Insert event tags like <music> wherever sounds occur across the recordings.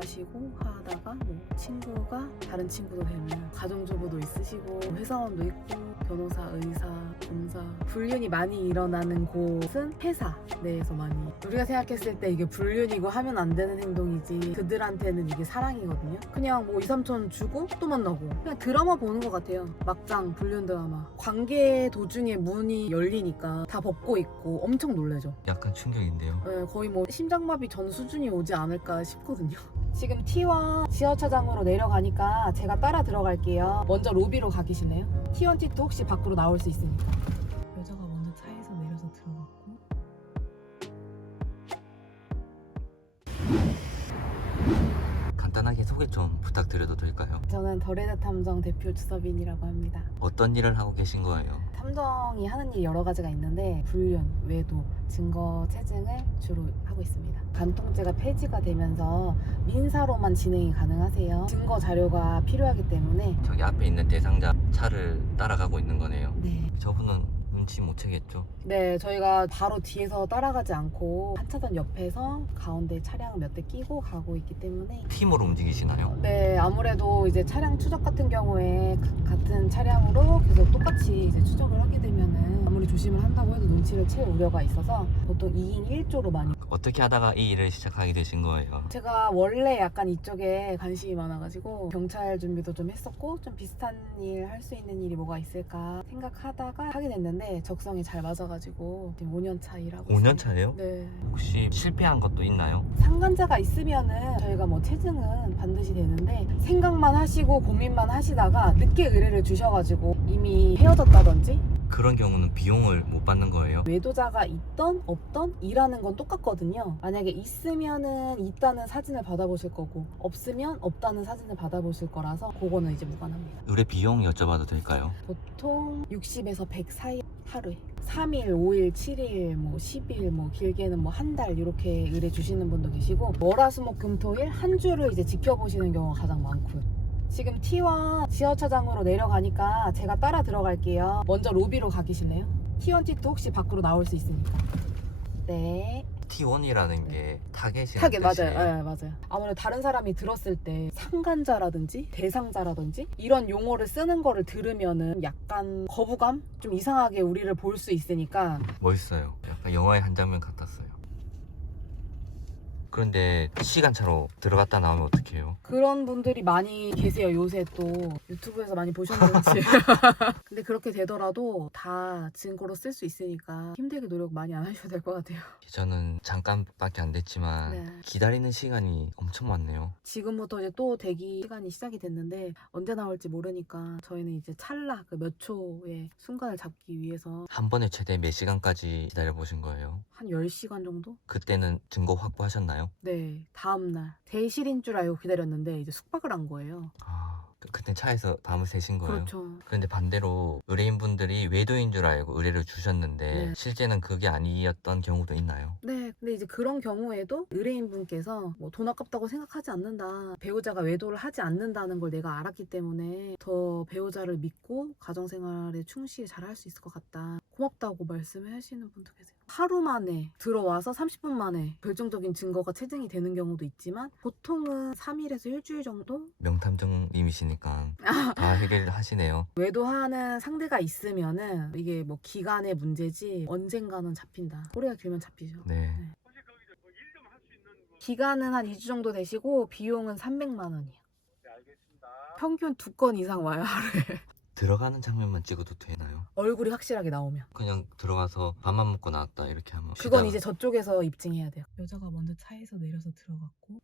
하시고 하다가 뭐 친구가 다른 친구도 되면 가정주부도 있으시고 회사원도 있고 변호사, 의사, 검사 불륜이 많이 일어나는 곳은 회사 내에서 많이. 우리가 생각했을 때 이게 불륜이고 하면 안 되는 행동이지 그들한테는 이게 사랑이거든요. 그냥 뭐 2, 3천 주고 또 만나고. 그냥 드라마 보는 것 같아요. 막장 불륜 드라마. 관계 도중에 문이 열리니까 다 벗고 있고 엄청 놀라죠. 약간 충격인데요. 네, 거의 뭐 심장마비 전 수준이 오지 않을까 싶거든요. 지금 T1 지하차장으로 내려가니까 제가 따라 들어갈게요. 먼저 로비로 가 계실래요? T1, T2 혹시 밖으로 나올 수 있으니까. 여자가 먼저 차에서 내려서 들어갔고 간단하게 소개 좀 부탁드려도 될까요? 저는 더레드 탐정 대표 주서빈이라고 합니다. 어떤 일을 하고 계신 거예요? 탐정이 하는 일이 여러 가지가 있는데 불륜, 외도, 증거 채증을 주로 하고 있습니다. 간통죄가 폐지가 되면서 민사로만 진행이 가능하세요. 증거 자료가 필요하기 때문에 저기 앞에 있는 대상자 차를 따라가고 있는 거네요. 네. 저분은 눈치 못 채겠죠? 네, 저희가 바로 뒤에서 따라가지 않고 한 차선 옆에서 가운데 차량 몇 대 끼고 가고 있기 때문에 팀으로 움직이시나요? 네, 아무래도 이제 차량 추적 같은 경우에 가- 같은 차량으로 계속 똑같이 이제 추적을 하게 되면은 아무리 조심을 한다고 해도 눈치를 챌 우려가 있어서 보통 2인 1조로 많이 어떻게 하다가 이 일을 시작하게 되신 거예요? 제가 원래 약간 이쪽에 관심이 많아가지고 경찰 준비도 좀 했었고 좀 비슷한 일 할 수 있는 일이 뭐가 있을까 생각하다가 하게 됐는데 적성이 잘 맞아가지고 지금 5년 차 일하고 5년 있습니다. 차예요? 네. 혹시 실패한 것도 있나요? 상간자가 있으면은 저희가 뭐 체증은 반드시 되는데 생각만 하시고 고민만 하시다가 늦게 의뢰를 주셔가지고 이미 헤어졌다든지 그런 경우는 비용을 못 받는 거예요? 외도자가 있던 없던 일하는 건 똑같거든요. 만약에 있으면은 있다는 사진을 받아보실 거고 없으면 없다는 사진을 받아보실 거라서 그거는 이제 무관합니다. 의뢰 비용 여쭤봐도 될까요? 보통 60에서 100 사이 하루에 3일, 5일, 7일, 뭐 10일, 뭐 길게는 뭐 한 달 이렇게 의뢰 주시는 분도 계시고 월화수목금토일 한 주를 이제 지켜보시는 경우가 가장 많고요. 지금 T1 지하차장으로 내려가니까 제가 따라 들어갈게요. 먼저 로비로 가 계실래요? T1, T2 혹시 밖으로 나올 수 있으니까. 네. T1이라는 게 타겟이라는 타겟 맞아요. 네, 맞아요. 아무래도 다른 사람이 들었을 때 상간자라든지 대상자라든지 이런 용어를 쓰는 거를 들으면은 약간 거부감 좀 이상하게 우리를 볼 수 있으니까 멋있어요. 약간 영화의 한 장면 같았어요. 그런데 시간차로 들어갔다 나오면 어떡해요? 그런 분들이 많이 계세요. 요새 또 유튜브에서 많이 보셨는지. <laughs> <laughs> 근데 그렇게 되더라도 다 증거로 쓸 수 있으니까 힘들게 노력 많이 안 하셔도 될 것 같아요. <laughs> 저는 잠깐밖에 안 됐지만 네. 기다리는 시간이 엄청 많네요. 지금부터 이제 또 대기 시간이 시작이 됐는데 언제 나올지 모르니까 저희는 이제 찰나 그 몇 초의 순간을 잡기 위해서 한 번에 최대 몇 시간까지 기다려 보신 거예요? 한 10시간 정도? 그때는 증거 확보하셨나요? 네, 다음날 대실인 줄 알고 기다렸는데 이제 숙박을 한 거예요. 아, 그- 그때 차에서 밤을 새신 거예요? 그렇죠. 그런데 반대로 의뢰인분들이 외도인 줄 알고 의뢰를 주셨는데 네. 실제는 그게 아니었던 경우도 있나요? 네, 근데 이제 그런 경우에도 의뢰인분께서 뭐 돈 아깝다고 생각하지 않는다. 배우자가 외도를 하지 않는다는 걸 내가 알았기 때문에 더 배우자를 믿고 가정생활에 충실히 잘 할 수 있을 것 같다. 고맙다고 말씀을 하시는 분도 계세요. 하루 만에 들어와서 30분 만에 결정적인 증거가 채증이 되는 경우도 있지만 보통은 3일에서 일주일 정도 명탐정님이시니까 다 해결하시네요. 외도하는 상대가 있으면은 이게 뭐 기간의 문제지 언젠가는 잡힌다. 꼬리가 길면 잡히죠. 네. 기간은 한 2주 정도 되시고 비용은 300만 원이요. 평균 두 건 이상 와요 하루에. 들어가는 장면만 찍어도 되나요? 얼굴이 확실하게 나오면. 그냥 들어가서 밥만 먹고 나왔다 이렇게 하면 그건 쉬다가- 이제 저쪽에서 입증해야 돼요. 여자가 먼저 차에서 내려서 들어갔고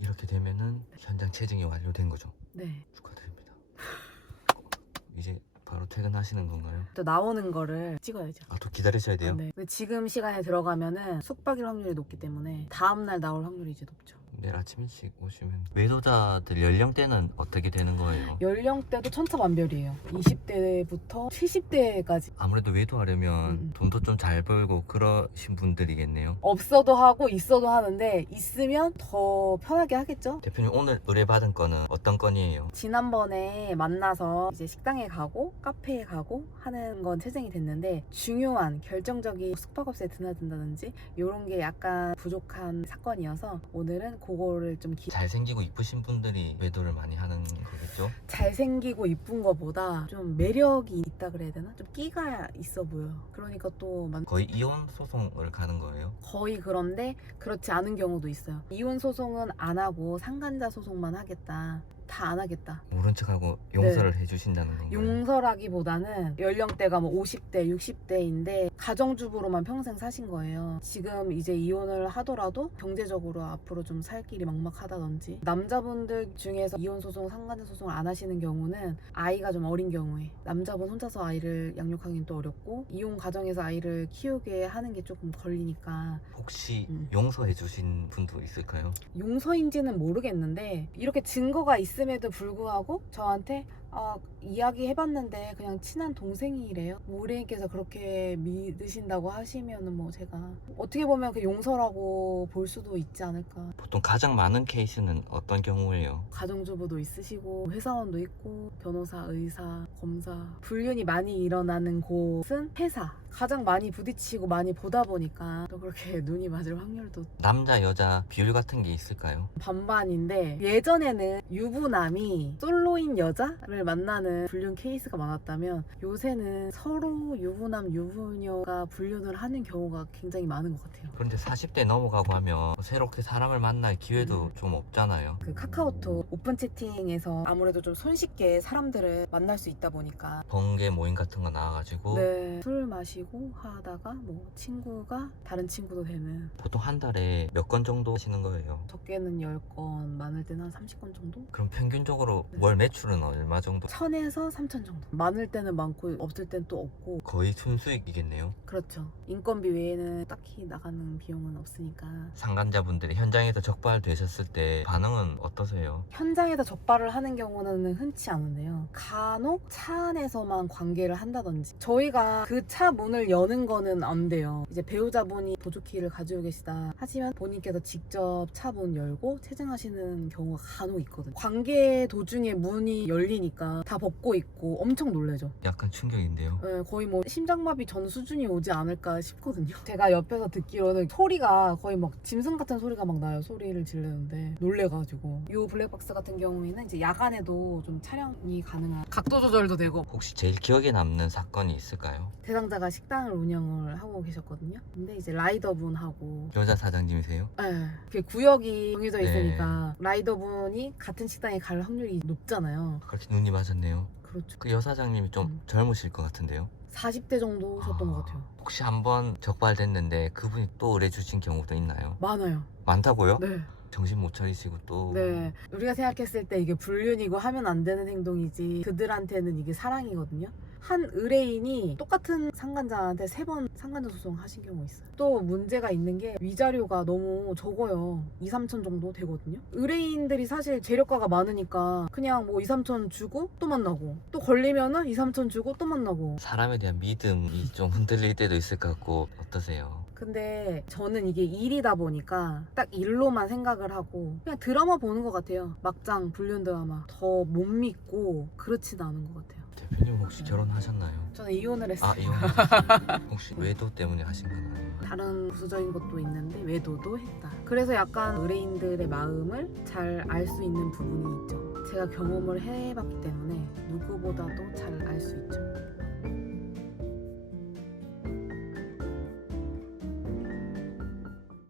이렇게 되면은 현장 체증이 완료된 거죠. 네. 축하드립니다. <laughs> 이제 바로 퇴근하시는 건가요? 또 나오는 거를 찍어야죠. 아 또 기다리셔야 돼요? 네. 근데 지금 시간에 들어가면은 숙박일 확률이 높기 때문에 다음 날 나올 확률이 이제 높죠. 내일 아침 일찍 오시면 외도자들 연령대는 어떻게 되는 거예요? 연령대도 천차만별이에요. 20대부터 70대까지 아무래도 외도하려면 음. 돈도 좀 잘 벌고 그러신 분들이겠네요. 없어도 하고 있어도 하는데 있으면 더 편하게 하겠죠. 대표님 오늘 의뢰받은 건은 어떤 건이에요? 지난번에 만나서 이제 식당에 가고 카페에 가고 하는 건 채정이 됐는데 중요한 결정적인 숙박업 세트나 든다든지 이런 게 약간 부족한 사건이어서 오늘은 그 거를 좀 기... 잘생기고 이쁘신 분들이 외도를 많이 하는 거겠죠? 잘생기고 이쁜 거보다 좀 매력이 있다 그래야 되나? 좀 끼가 있어 보여. 그러니까 또 만- 거의 이혼 소송을 가는 거예요. 거의 그런데 그렇지 않은 경우도 있어요. 이혼 소송은 안 하고 상간자 소송만 하겠다. 다 안 하겠다. 모른 척하고 용서를 해주신다는 건가요? 네. 용서라기보다는 연령대가 뭐 50대, 60대인데 가정주부로만 평생 사신 거예요. 지금 이제 이혼을 하더라도 경제적으로 앞으로 좀 살 길이 막막하다든지 남자분들 중에서 이혼 소송, 상간자 소송을 안 하시는 경우는 아이가 좀 어린 경우에 남자분 혼자서 아이를 양육하기는 또 어렵고 이혼 가정에서 아이를 키우게 하는 게 조금 걸리니까 혹시 음. 용서해 주신 분도 있을까요? 용서인지는 모르겠는데 이렇게 증거가 있 음에도 불구하고 저한테 아, 이야기 해봤는데 그냥 친한 동생이래요. 뭐 의뢰인께서 그렇게 믿으신다고 하시면은 뭐 제가 어떻게 보면 그 용서라고 볼 수도 있지 않을까. 보통 가장 많은 케이스는 어떤 경우예요? 가정주부도 있으시고 회사원도 있고 변호사, 의사, 검사 불륜이 많이 일어나는 곳은 회사 가장 많이 부딪히고 많이 보다 보니까 또 그렇게 <laughs> 눈이 맞을 확률도 남자 여자 비율 같은 게 있을까요? 반반인데 예전에는 유부남이 솔로인 여자를 만나는 불륜 케이스가 많았다면 요새는 서로 유부남 유부녀가 불륜을 하는 경우가 굉장히 많은 것 같아요. 그런데 40대 넘어가고 하면 새롭게 사람을 만날 기회도 음. 좀 없잖아요. 그 카카오톡 오픈 채팅에서 아무래도 좀 손쉽게 사람들을 만날 수 있다 보니까 번개 모임 같은 거 나와가지고 네, 술 마시고 하다가 뭐 친구가 다른 친구도 되는 보통 한 달에 몇 건 정도 하시는 거예요? 적게는 10건 많을 때는 한 30건 정도? 그럼 평균적으로 네. 월 매출은 얼마 정도? 1000에서 3000 정도 많을 때는 많고 없을 땐 또 없고 거의 순수익이겠네요. 그렇죠. 인건비 외에는 딱히 나가는 비용은 없으니까. 상간자분들이 현장에서 적발되셨을 때 반응은 어떠세요? 현장에서 적발을 하는 경우는 흔치 않은데요. 간혹 차 안에서만 관계를 한다든지. 저희가 그 차 문을 여는 거는 안 돼요. 이제 배우자분이 보조키를 가지고 계시다 하시면 본인께서 직접 차 문 열고 체증하시는 경우가 간혹 있거든요. 관계 도중에 문이 열리니까 다 벗고 있고 엄청 놀래죠. 약간 충격인데요. 네, 거의 뭐 심장마비 전 수준이 오지 않을까 싶거든요. <laughs> 제가 옆에서 듣기로는 소리가 거의 막 짐승 같은 소리가 막 나요. 소리를 지르는데 놀래가지고 이 블랙박스 같은 경우에는 이제 야간에도 좀 촬영이 가능한 각도 조절도 되고 혹시 제일 기억에 남는 사건이 있을까요? 대상자가 식당을 운영을 하고 계셨거든요. 근데 이제 라이더분하고 여자 사장님이세요? 네, 그 구역이 정해져 네. 있으니까 라이더분이 같은 식당에 갈 확률이 높잖아요. 그렇게 눈이 맞았네요. 그렇죠. 그 여사장님이 좀 음. 젊으실 것 같은데요. 40대 정도셨던 아. 것 같아요. 혹시 한번 적발됐는데 그분이 또 의뢰 주신 경우도 있나요? 많아요. 많다고요? 네. 정신 못 차리시고 또 네. 우리가 생각했을 때 이게 불륜이고 하면 안 되는 행동이지 그들한테는 이게 사랑이거든요. 한 의뢰인이 똑같은 상간자한테 세 번 상간자 소송 하신 경우 있어요. 또 문제가 있는 게 위자료가 너무 적어요. 2, 3천 정도 되거든요. 의뢰인들이 사실 재력가가 많으니까 그냥 뭐 2, 3천 주고 또 만나고 또 걸리면은 2, 3천 주고 또 만나고 사람에 대한 믿음이 좀 흔들릴 때도 있을 것 같고 어떠세요? 근데 저는 이게 일이다 보니까 딱 일로만 생각을 하고 그냥 드라마 보는 것 같아요. 막장 불륜 드라마 더 못 믿고 그렇지는 않은 것 같아요. 대표님 혹시 결혼하셨나요? 저는 이혼을 했어요. 아 이혼하셨어요? <laughs> 혹시 외도 때문에 하신 건 아니에요? 다른 부수적인 것도 있는데 외도도 했다. 그래서 약간 의뢰인들의 마음을 잘 알 수 있는 부분이 있죠. 제가 경험을 해봤기 때문에 누구보다도 잘 알 수 있죠.